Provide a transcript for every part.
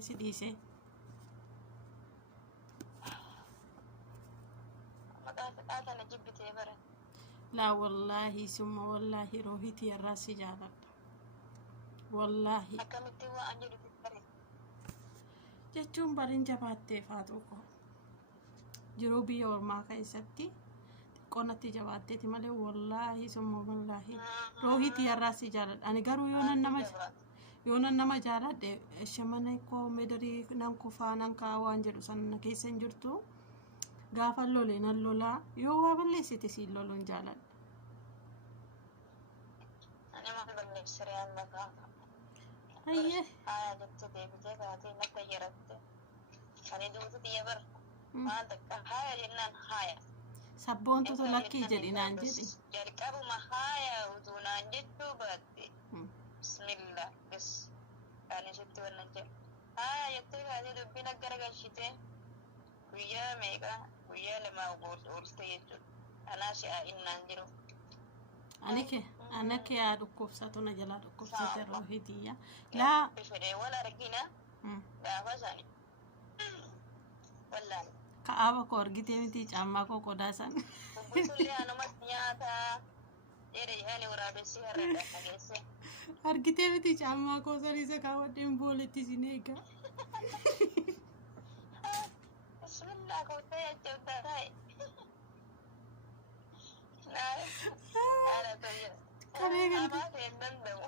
سديسي أنا جبت برا لا والله ثم والله روحتي الراس جالت والله أكملت وأنجل في الطريق jechuun barin jabaattee faatuuko jiruu biyya ormaa keessatti xiqqoonatti jabaatteeti malee wallaahi summa wallaahi roohitii irraasi jaaladha ani garuu yoonan nama jaaladhe shamana koo medarii nan kufaa nan kaa'aa waan jedhu sana keessa hin jirtu gaafa lolee nan lolaa yoo waa balleessite siin loluun jaaladha. أنا ما بالنسبة لي المكان Ayyee جبت بيبي كاتي نتغيرت أنا دوت تيبر ما تك هاي جنان هاي sabboontu lakkii jedhi naan jedhi. جركبوا ما هاي ودونان جدو بدي بسم الله بس أنا جبت ونجم هاي جبت هذه ربنا كرجع شتى ويا ميكا ويا لما أقول أرستيجو أنا شيء إن نجرو Anake yaa dhukkubsatu na jalaa dhukkubsate roohitiyya laa بفدي ولا رجينا لا فزاني ولا ka'aaba koo argitee miti caammaa koo qodaa san بقولي أنا ما سمعتها إيه يعني ورابسي هردا كيسة argitee miti caammaa koo san isa kaawwadheen booletti sin eega بسم الله كنت يجود هاي أنا طيب ما في الدندو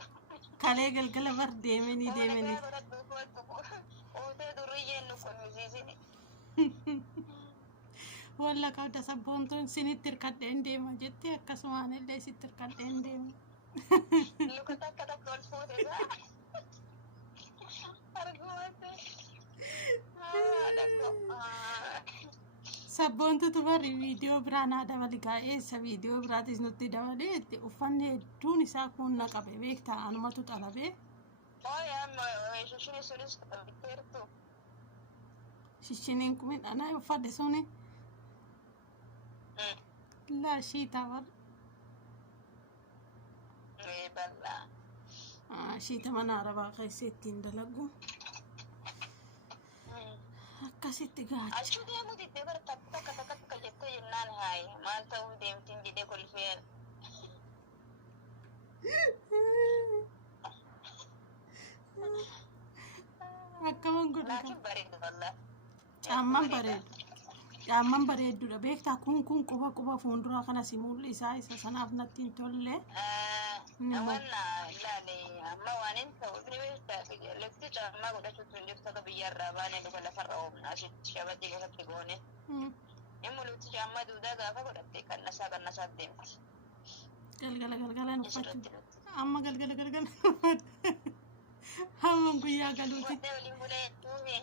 kalee galgala bar deemanii ودرية نكون مزيزين walla qabda sabboontuun sinitti hirkadheen deema jettee akkasumaan illee sitti hirkadheen deema لوكتا كتا كل فوت إذا أرجوك sabboontutu barri viidiyoo biraa naa dabali gaa'eessa viidiyoo biraatis nutti dabalee itti uffanni hedduun isaa kun na qabe beektaa anumatu xalabee يا أما شو سوريس بيرتو shishiniin kumin anaa uffadhe suni laa shiitaa bar بلا shiita mana arabaa keessa ittiin dalagu akkasitti gaacha أشوف يا مودي تبر تك تك تك تك جت جنان هاي ما تقول ديم تنجدي كل فين akkaman godha لكن بريد والله caamman bareedduudha beektaa kun quba fuulduraa kana si mul'i isaa isa sanaaf natti hin tolle أولنا لا لي أما وانين تقولي بس لفتي جامع قد شو تنجب تك بيار رابان اللي كلا فرعون ناشي شباب دي كذا تقولي إمو لفتي جامع دودا غافا قد تكن نسا ديم galgala nuffatu amma galgala hamma guyyaa galuuti ودي ولي مولي تومي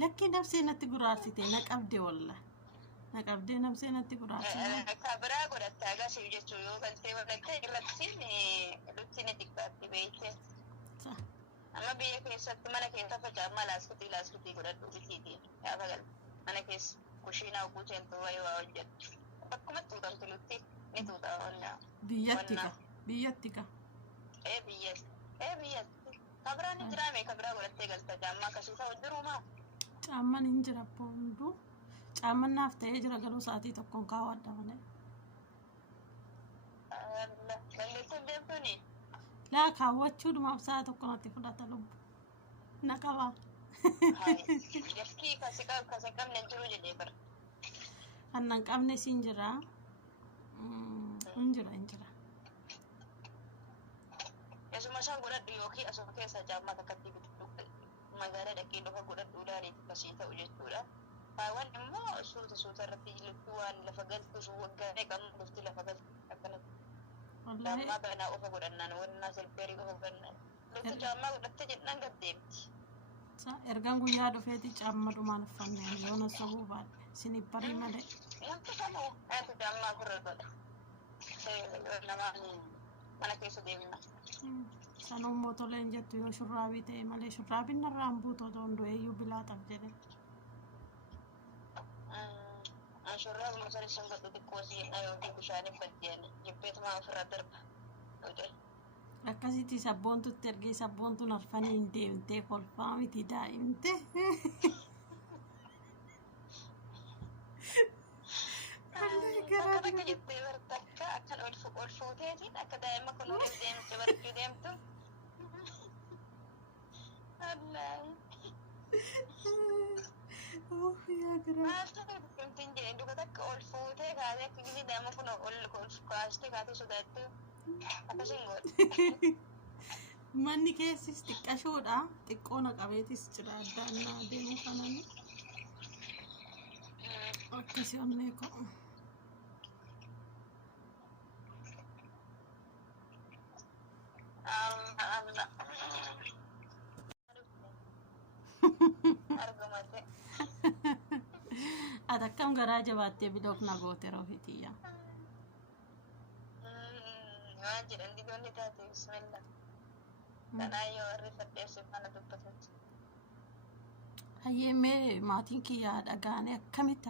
lakki nafsee natti guraarsite na qabde walla na qabdee nafsee natti guraarsite كبرى قد تاجا سيجي تشويو كنتي ولكن لفتي لفتي نديكاتي بيتي أما بيا كيس أتمنى كيس تفجأ لاسكتي قد تبتدي يا فقل أنا كيس كوشينا وكوشين توي واوجد بكم تودا تلوتي نتودا ولا biyyattika بيا كبرى نجرامي كبرى قد تيجي تجمع كشوفا ودروما caamman hin jira boondu caamman naaf ta'ee jira garuu sa'aatii tokkoon kaawwadha malee اللي تدبني laa kaawwachuudhumaaf sa'a tokko natti fudhata lubbu na qaba جفكي كسكم نجرو جدي بر kan nan qabne siin jira hin jira Yasuma san godha dhiyooki asuma keessa jaammaa takkatti bitu magaalaa dhaqee lafa godhadhu dhaalee kasii ta'u jechuudha. Haawwan immoo suuta irratti lufti waan lafa galtu sun waggaa qabnu lufti lafa galtu akkanatti. Jaammaa banaa ofa godhannaan wannaa silpeerii ofa godhannaan. Lufti jaammaa godhatte jennaan gaddeemti. ergaan guyyaa dhufeeti caamma dhumaan uffanneen yoona sobuu baadhe sinif barii malee Wanti kamuu ati jaammaa ofirra godha. Namaan mana keessa deemna. sanummoo toleen jettu yoo shurraabii ta'e malee shurraabiin narraan buutu otoo hin du'eeyyuu bilaataaf jedhe Shurraa kuma sadi sun godhu xiqqoo siidha yookiin bishaaniin baddeeni jibbeetuma ofirra darba. akkasitti sabboontutti ergee sabboontuun arfanii hin deemtee kolfaa miti daa'imte. Akka takka jettee barta akkan ol fuuteetiin akka daa'ima kun waliin deemte barachuu deemtu. Wallaahi. Yaa garaa. Maal ta'e biqiltiin jedhee duka takka ol fuutee kaatee akka gisee daa'ima kun ol kaastee kaatee sodaattu akkasiin godhe. Manni keessis xiqqashoodha. Xiqqoona qabeetis jira addaannaa deemu kanani. Akkasii onnee koo. Argamate. Ati akkam garaa jabaattee biloof na goote roofitiyya. Waan jedhan didoonni taate bismillah. Kanaa yoo warri fadheesse mana dubbatatti. Hayyee mee maatiin kiyyaa dhagaane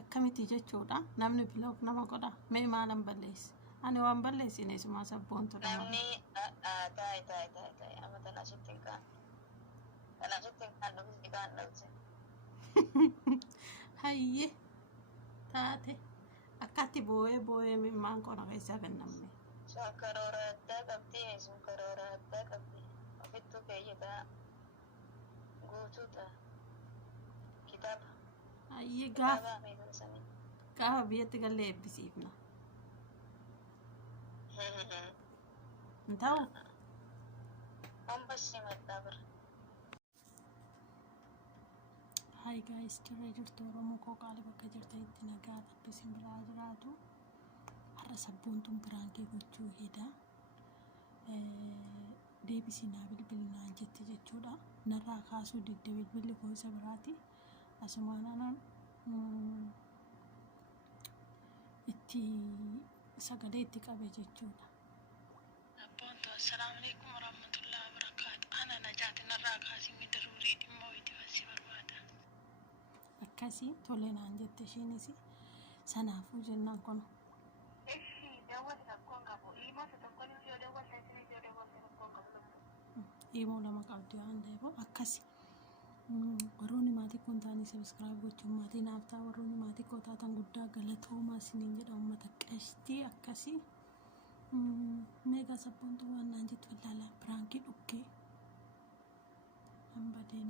akkamitti jechuudha. Namni biloof nama godha. Mee maalan balleessi? Ani waan balleessine sumaa sabboontu dha. Namni taa'e amma tanaa sitti hin kaan. Tanaa sitti hin kaan dhufti kaan dhabse. Hayyee taate akkatti boo'ee mimmaan qona keessaa kennamne. Sun karoora addaa qabdi, sun karoora addaa qabdi. Ofittuu keeyyataa guutuu ta'a. Kitaaba. Hayyee Kitaaba meeshaasanii. gaafa biyyatti gallee eebbisiifna. Hin ta'u? Ammas simadhaa bira. Hi guys, jirra jirtu Oromoo koo qaalii bakka jirtanitti nagaa isin biraa jiraatu. Har'a sabboontuun biraankee gochuu heda. Deebisinaa bilbilinaan jette jechuudha. Narraa kaasuu didde bilbilli koo isa biraati. Asumaan anan itti sagalee itti qabe jechuudha. Sabboontu assalaamu alaikum warahmatullahi wabarakatuh. Ana najaati narraa kaasii midaruurii dhimma wayitii fasii barbaada. Akkasii tolee naan jette ishiinis sanaafuu jennaan kun. Immoo lama qabdi waan ta'eef akkasi. Warroonni maatii kun taanii sabiskiraayib gochuun maatii naaf ta'a. Warroonni maatii koo taatan guddaa galatoomaa isiniin jedha uummata qashtii akkasii. Meegaa sabboontuu waan naan jettu ilaalaa biraankii dhukkee. Nan badee.